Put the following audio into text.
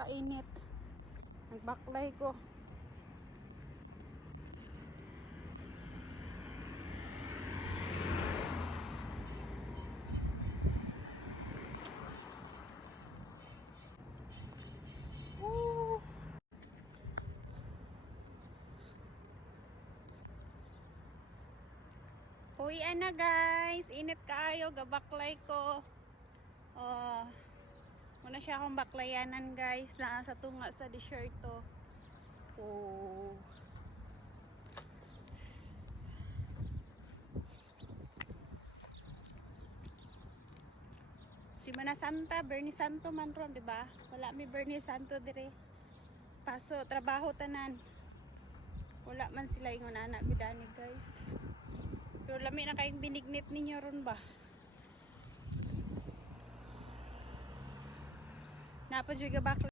kainit. Nagbaklay ko. Uwian na guys, init kaayo, gabaklay ko. Oh, muna siya akong baklayanan guys, na sa tunga sa desierto. Oh. Si Mana Santa, Bernie Santo man ron, di ba? Wala mi Bernie Santo dire. Paso trabaho tanan. Wala man sila ingon anak bidani guys. Pero lami na kayong binignit ninyo ron ba? Napos yung gabak